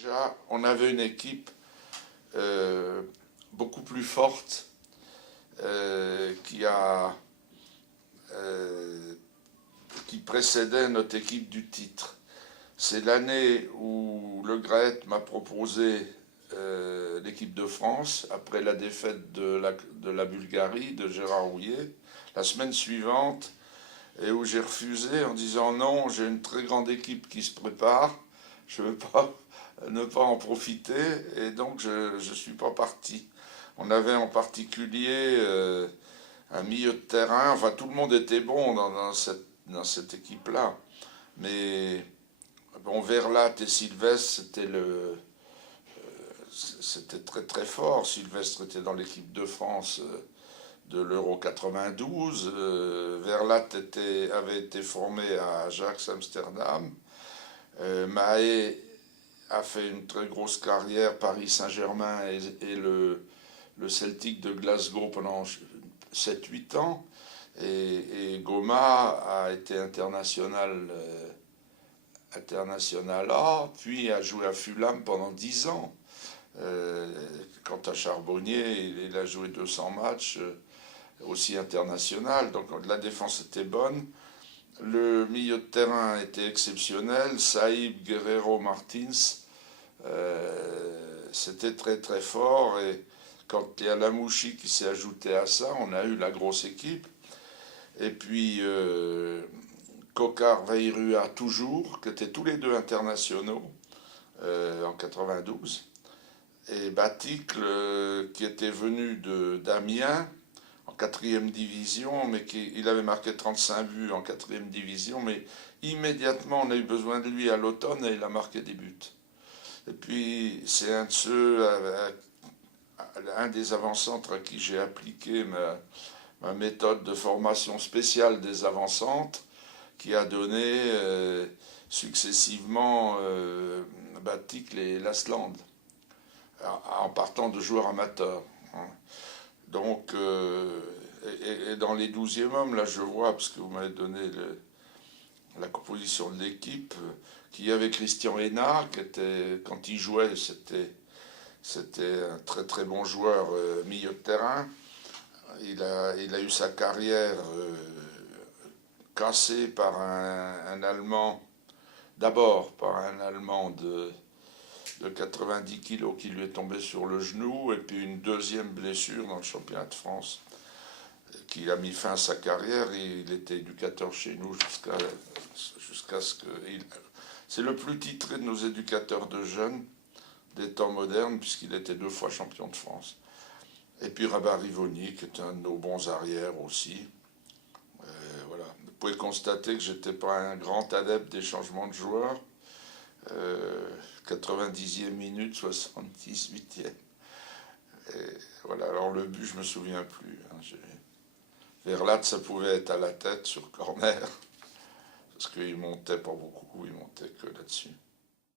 Déjà, on avait une équipe beaucoup plus forte qui précédait notre équipe du titre. C'est l'année où Le Graët m'a proposé l'équipe de France après la défaite de la Bulgarie, de Gérard Houllier, la semaine suivante, et où j'ai refusé en disant non, j'ai une très grande équipe qui se prépare, je ne veux pas ne pas en profiter, et donc je ne suis pas parti. On avait en particulier un milieu de terrain, enfin tout le monde était bon dans cette équipe-là, mais bon, Verlat et Sylvestre, c'était très très fort. Sylvestre était dans l'équipe de France de l'Euro 92. Verlat avait été formé à Ajax Amsterdam. Mahé a fait une très grosse carrière, Paris Saint-Germain et le Celtic de Glasgow pendant 7-8 ans. Et Goma a été international A, puis a joué à Fulham pendant 10 ans. Quant à Charbonnier, il a joué 200 matchs, aussi international, donc la défense était bonne. Le milieu de terrain était exceptionnel, Saïb, Guerrero, Martins, c'était très très fort, et quand il y a Lamouchi qui s'est ajouté à ça, on a eu la grosse équipe. Et puis Kokar, Veirua toujours, qui étaient tous les deux internationaux en 92. Et Baticle, qui était venu d'Amiens en 4e division, mais il avait marqué 35 buts en 4e division, mais immédiatement on a eu besoin de lui à l'automne et il a marqué des buts. Et puis c'est un des avant-centres à qui j'ai appliqué ma méthode de formation spéciale des avant-centres, qui a donné successivement Baticle et Lasland, en partant de joueurs amateurs. Donc, et dans les 12e hommes, là je vois, parce que vous m'avez donné la composition de l'équipe, qu'il y avait Christian Hénard, qui était, quand il jouait, c'était un très très bon joueur milieu de terrain. Il a eu sa carrière cassée par un Allemand, d'abord par un Allemand de 90 kilos qui lui est tombé sur le genou, et puis une deuxième blessure dans le championnat de France qui a mis fin à sa carrière. Il était éducateur chez nous jusqu'à ce que... C'est le plus titré de nos éducateurs de jeunes des temps modernes, puisqu'il était 2 fois champion de France. Et puis Rabat Rivoni, qui est un de nos bons arrières aussi. Voilà. Vous pouvez constater que j'étais pas un grand adepte des changements de joueurs. 90e minute, 78e. Et voilà, alors le but, je me souviens plus. Verlat, ça pouvait être à la tête sur corner, parce qu'il montait pas beaucoup, il montait que là-dessus.